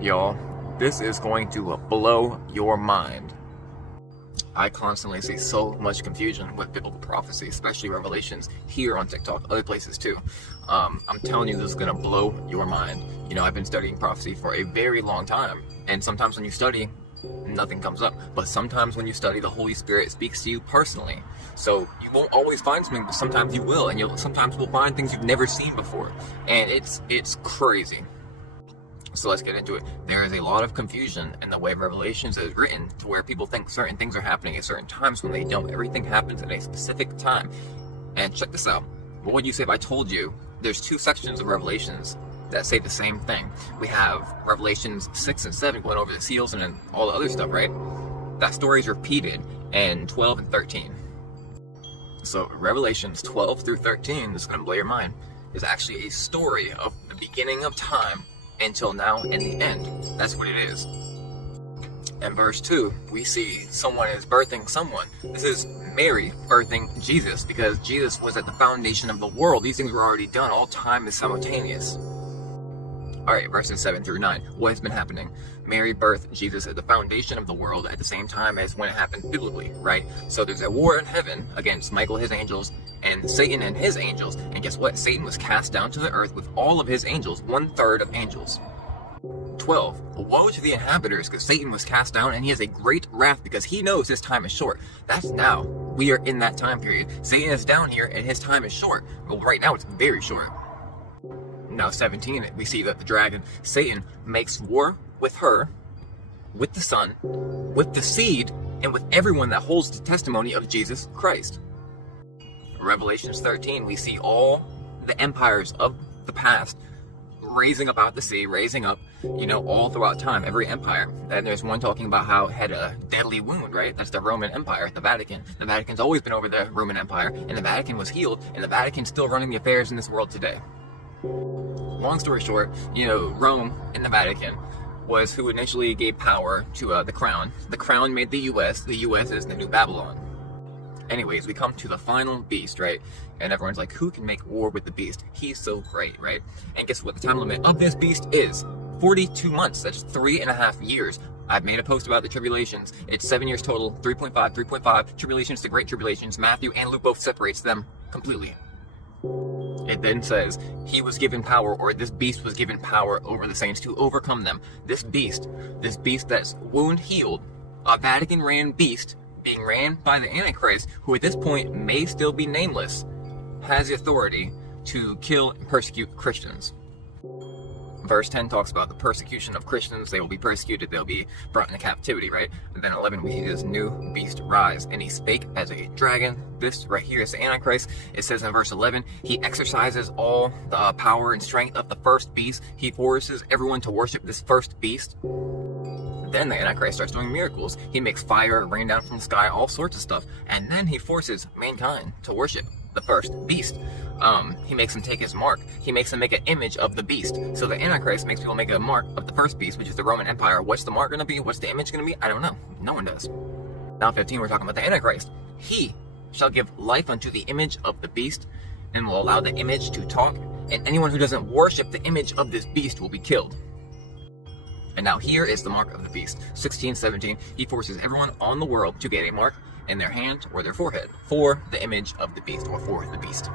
Y'all, this is going to blow your mind. I constantly see so much confusion with biblical prophecy, especially Revelations, here on TikTok, other places too. I'm telling you, this is going to blow your mind. You know, I've been studying prophecy for a very long time, and sometimes when you study, nothing comes up. But sometimes when you study, the Holy Spirit speaks to you personally. So you won't always find something, but sometimes you will, and you'll sometimes will find things you've never seen before. And it's crazy. So let's get into it. There is a lot of confusion in the way Revelations is written, to where people think certain things are happening at certain times when they don't. Everything happens at a specific time. And check this out. What would you say if I told you there's two sections of Revelations that say the same thing? We have Revelations 6 and 7 going over the seals and then all the other stuff, right? That story is repeated in 12 and 13. So Revelations 12 through 13, this is going to blow your mind, is actually a story of the beginning of time until now and the end. That's what it is. In verse 2, we see someone is birthing someone. This is Mary birthing Jesus, because Jesus was at the foundation of the world. These things were already done. All time is simultaneous. Alright, verses 7 through 9. What has been happening? Mary birthed Jesus at the foundation of the world at the same time as when it happened biblically, right? So there's a war in heaven against Michael, his angels, and Satan and his angels. And guess what? Satan was cast down to the earth with all of his angels, 1/3 of angels. 12. Woe to the inhabitants, because Satan was cast down and he has a great wrath because he knows his time is short. That's now. We are in that time period. Satan is down here and his time is short. Well, right now it's very short. Now 17, we see that the dragon, Satan, makes war with her, with the Son, with the seed, and with everyone that holds the testimony of Jesus Christ. Revelations 13, we see all the empires of the past raising up out the sea, raising up, all throughout time, every empire. And there's one talking about how it had a deadly wound, right? That's the Roman Empire, the Vatican. The Vatican's always been over the Roman Empire, and the Vatican was healed, and the Vatican's still running the affairs in this world today. Long story short, Rome and the Vatican was who initially gave power to the crown. The crown made the U.S. The U.S. is the new Babylon. Anyways, we come to the final beast, right? And everyone's like, who can make war with the beast? He's so great, right? And guess what? The time limit of this beast is 42 months. That's 3.5 years. I've made a post about the tribulations. It's 7 years total, 3.5. Tribulations to great tribulations. Matthew and Luke both separates them completely. It then says, he was given power, or this beast was given power over the saints to overcome them. This beast that's wound healed, a Vatican ran beast, being ran by the Antichrist, who at this point may still be nameless, has the authority to kill and persecute Christians. Verse 10 talks about the persecution of Christians. They will be persecuted, they'll be brought into captivity, right? And then 11, we see this new beast rise, and he spake as a dragon. This right here is the Antichrist. It says in verse 11, he exercises all the power and strength of the first beast. He forces everyone to worship this first beast. Then the Antichrist starts doing miracles. He makes fire rain down from the sky, all sorts of stuff. And then he forces mankind to worship the first beast. He makes them take his mark. He makes them make an image of the beast. So the Antichrist makes people make a mark of the first beast, which is the Roman Empire. What's the mark going to be? What's the image going to be? I don't know. No one does. Now 15, we're talking about the Antichrist. He shall give life unto the image of the beast, and will allow the image to talk, and anyone who doesn't worship the image of this beast will be killed. And now here is the mark of the beast. 16, 17, he forces everyone on the world to get a mark in their hand or their forehead for the image of the beast, or for the beast.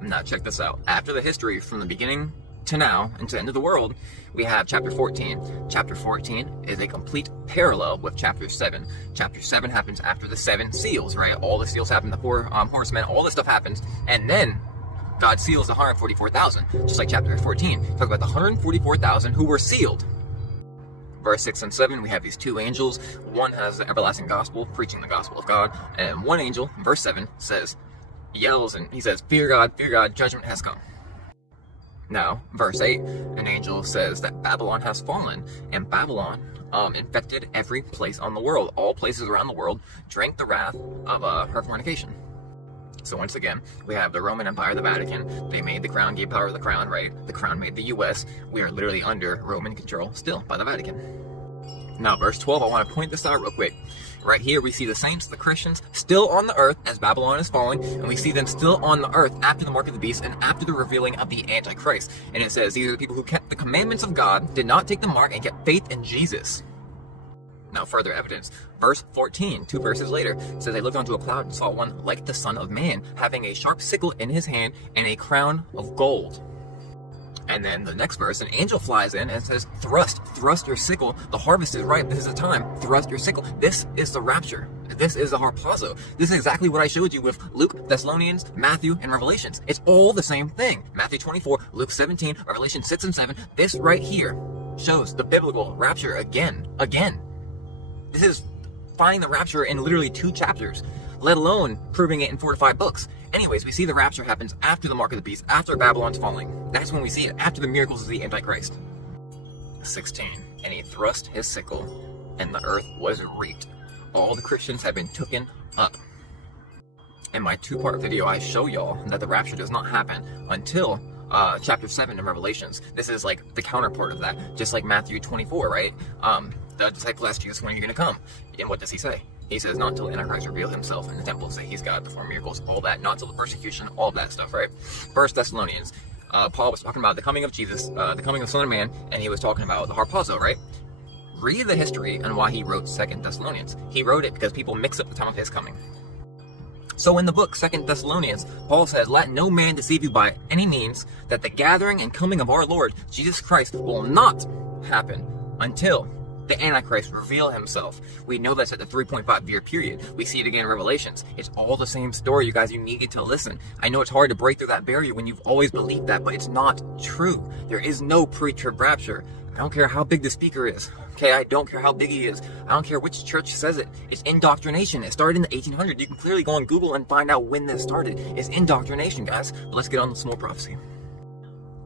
Now check this out. After the history from the beginning to now and to the end of the world, we have chapter 14. Chapter 14 is a complete parallel with chapter 7. Chapter 7 happens after the 7 seals, right? All the seals happen, the 4 horsemen, all this stuff happens, and then God seals the 144,000, just like chapter 14. Talk about the 144,000 who were sealed. Verse 6 and 7, we have these two angels. One has the everlasting gospel, preaching the gospel of God, and one angel, verse 7, yells and he says, fear God, judgment has come. Now, verse 8, an angel says that Babylon has fallen, and Babylon infected every place on the world. All places around the world drank the wrath of her fornication. So once again, we have the Roman Empire, the Vatican. They made the crown, gave power to the crown, right? The crown made the U.S. We are literally under Roman control still by the Vatican. Now, verse 12, I want to point this out real quick. Right here, we see the saints, the Christians, still on the earth as Babylon is falling, and we see them still on the earth after the mark of the beast and after the revealing of the Antichrist. And it says, these are the people who kept the commandments of God, did not take the mark, and kept faith in Jesus. Now, further evidence. Verse 14, 2 verses later, says, they looked onto a cloud and saw one like the Son of Man, having a sharp sickle in his hand and a crown of gold. And then the next verse, an angel flies in and says, thrust your sickle. The harvest is ripe. This is the time. Thrust your sickle. This is the rapture. This is the harpazo. This is exactly what I showed you with Luke, Thessalonians, Matthew, and Revelations. It's all the same thing. Matthew 24, Luke 17, Revelation 6 and 7. This right here shows the biblical rapture again. This is finding the rapture in literally 2 chapters, let alone proving it in 4 to 5 books. Anyways, we see the rapture happens after the mark of the beast, after Babylon's falling. That's when we see it, after the miracles of the Antichrist. 16, and he thrust his sickle, and the earth was reaped. All the Christians have been taken up. In my 2-part video, I show y'all that the rapture does not happen until chapter 7 in Revelations. This is like the counterpart of that, just like Matthew 24, right? The disciple asked Jesus, when are you going to come? And what does he say? He says, not until Antichrist reveal himself in the temple, say he's God, perform miracles, all that, not until the persecution, all that stuff, right? 1 Thessalonians, Paul was talking about the coming of Jesus, the coming of the Son of Man, and he was talking about the harpazo, right? Read the history on why he wrote 2 Thessalonians. He wrote it because people mix up the time of his coming. So in the book 2 Thessalonians, Paul says, let no man deceive you by any means, that the gathering and coming of our Lord Jesus Christ will not happen until the Antichrist reveal himself. We know that's at the 3.5-year period. We see it again in Revelations. It's all the same story, you guys. You need to listen. I know it's hard to break through that barrier when you've always believed that, but it's not true. There is no pre-trib rapture. I don't care how big the speaker is. Okay, I don't care how big he is. I don't care which church says it. It's indoctrination. It started in the 1800s. You can clearly go on Google and find out when this started. It's indoctrination, guys. But let's get on to some more prophecy.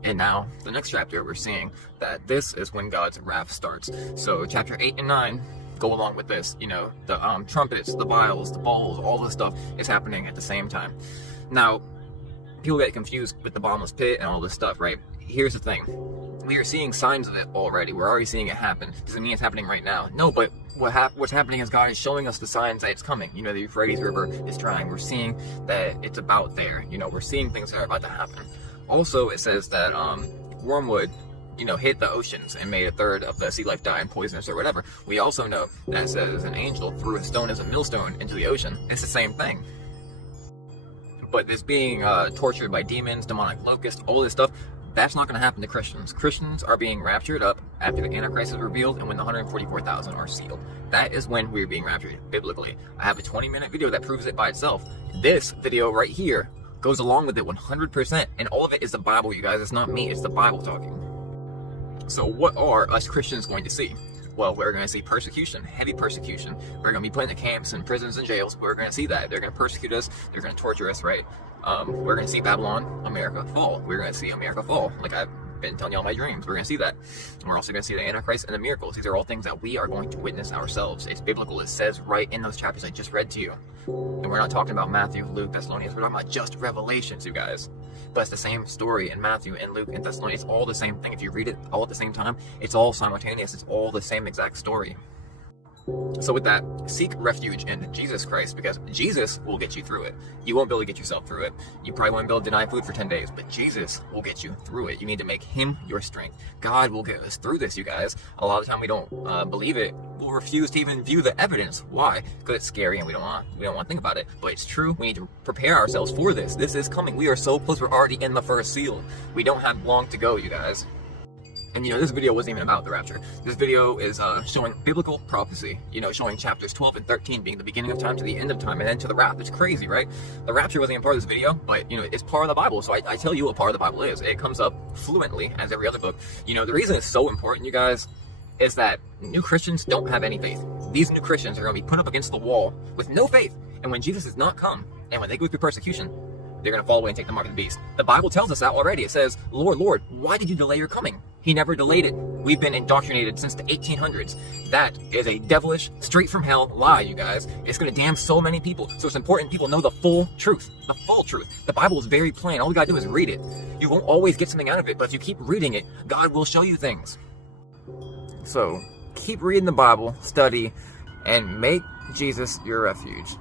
And now, the next chapter, we're seeing that this is when God's wrath starts. So, chapter 8 and 9 go along with this. You know, the trumpets, the vials, the bowls, all this stuff is happening at the same time. Now, people get confused with the bottomless pit and all this stuff, right? Here's the thing. We are seeing signs of it already. We're already seeing it happen. Doesn't mean it's happening right now. No, but what's happening is God is showing us the signs that it's coming. You know, the Euphrates River is drying. We're seeing that it's about there. You know, we're seeing things that are about to happen. Also, it says that wormwood, you know, hit the oceans and made 1/3 of the sea life die and poisonous or whatever. We also know that it says an angel threw a stone as a millstone into the ocean. It's the same thing. But this being tortured by demons, demonic locusts, all this stuff, that's not going to happen to Christians. Christians are being raptured up after the Antichrist is revealed and when the 144,000 are sealed. That is when we're being raptured, biblically. I have a 20-minute video that proves it by itself. This video right here goes along with it 100%, and all of it is the Bible, you guys. It's not me, it's the Bible talking. So what are us Christians going to see? Well, we're going to see persecution, heavy persecution. We're going to be put in the camps and prisons and jails. We're going to see that. They're going to persecute us. They're going to torture us, right? We're going to see Babylon, America fall. We're going to see America fall, like I've been telling y'all my dreams. We're going to see that. And we're also going to see the Antichrist and the miracles. These are all things that we are going to witness ourselves. It's biblical. It says right in those chapters I just read to you. And we're not talking about Matthew, Luke, Thessalonians. We're talking about just Revelations, you guys. But it's the same story in Matthew and Luke and Thessalonians. It's all the same thing. If you read it all at the same time, it's all simultaneous. It's all the same exact story. So with that, seek refuge in Jesus Christ, because Jesus will get you through it. You won't be able to get yourself through it. You probably won't be able to deny food for 10 days, but Jesus will get you through it. You need to make him your strength. God will get us through this, you guys. A lot of the time we don't believe it. We'll refuse to even view the evidence. Why? Because it's scary and we don't want to think about it. But it's true. We need to prepare ourselves for this. This is coming. We are so close. We're already in the first seal. We don't have long to go, you guys. And you know, this video wasn't even about the rapture. This video is showing biblical prophecy, you know, showing chapters 12 and 13 being the beginning of time to the end of time and then to the wrath. It's crazy, right? The rapture wasn't even part of this video, but you know, it's part of the Bible. So I tell you what part of the Bible is. It comes up fluently as every other book. You know, the reason it's so important, you guys, is that new Christians don't have any faith. These new Christians are going to be put up against the wall with no faith. And when Jesus does not come, and when they go through persecution, they're going to fall away and take the mark of the beast. The Bible tells us that already. It says, Lord, Lord, why did you delay your coming? He never delayed it. We've been indoctrinated since the 1800s. That is a devilish, straight from hell lie, you guys. It's going to damn so many people. So it's important people know the full truth. The full truth. The Bible is very plain. All we got to do is read it. You won't always get something out of it, but if you keep reading it, God will show you things. So, keep reading the Bible, study, and make Jesus your refuge.